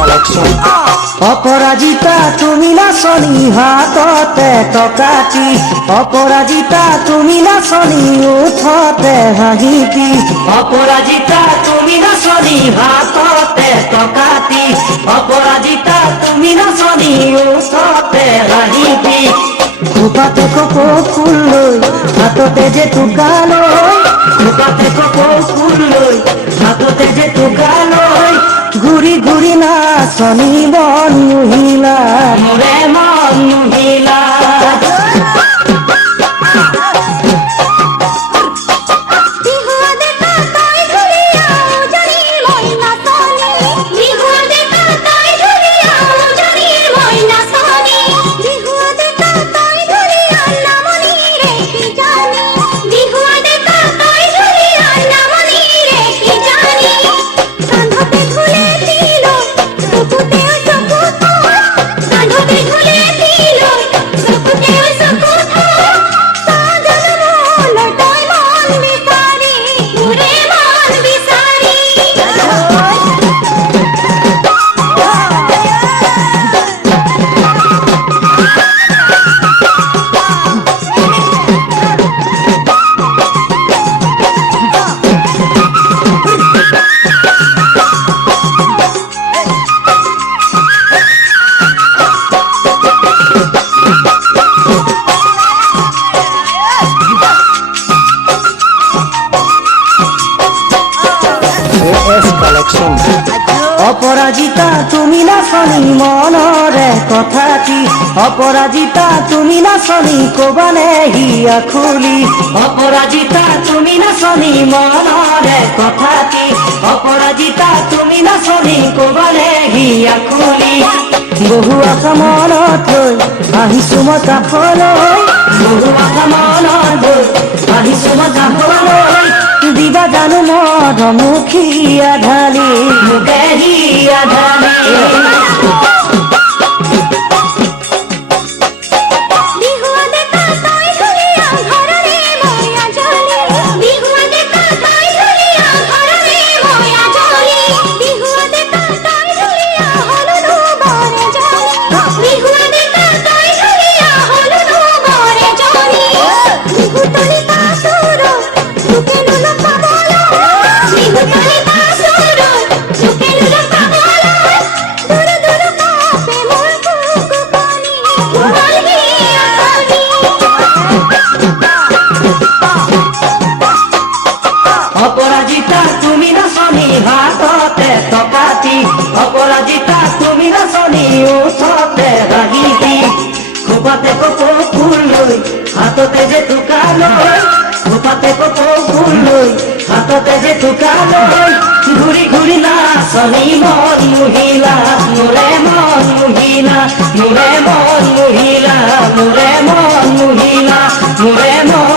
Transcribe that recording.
Collection. অপরাজিতা তুমি নাচনি হাততে টকাটি, অপরাজিতা তুমি নাচনি উঠতে হাঁহিটি, অপরাজিতা তুমি নাচনি হাততে টকাটি, অপরাজিতা তুমি নাচনি উঠতে হাঁহিটি। খোপাতে কপৌ ফুল লৈ হাততে যে টোকা লৈ, খোপাতে কপৌ ফুল লৈ হাততে যে টোকা লৈ, ঘূৰি ঘূৰি নাচনি মন মুহিলা মোৰে মন মুহিলা। কালেকশন। অপৰাজিতা তুমি নাচনি মনৰে কথাটি, অপৰাজিতা তুমি নাচনি কবানে হিয়া খুলি, অপৰাজিতা তুমি নাচনি মনৰে কথাটি, অপরাজিতা তুমি নাচনি কবানে হিয়া খুলি। বহু আশা মনত লৈ আহিছো মই কাষলৈ, বহু আশা মনত লৈ আহিছো মই কাষলৈ, দিবা জানো মধুমুখীয়া ঢালি মুখেহিয়া ঢালি। অপরাজিতা তুমি নাচনি হাততে টকাটি, অপরাজিতা তুমি নাচনি উঠতে হাঁহিটি, খোপাতে কপৌ ফুল লৈ হাততে যে টোকা লৈ, খোপাতে কপৌ ফুল লৈ হাততে যে টোকা লৈ, ঘূৰি ঘূৰি নাচনি মন মুহিলা মোৰে মন মুহিলা, মোৰে মন মুহিলা, মোৰে মন মুহিলা, মোৰে মন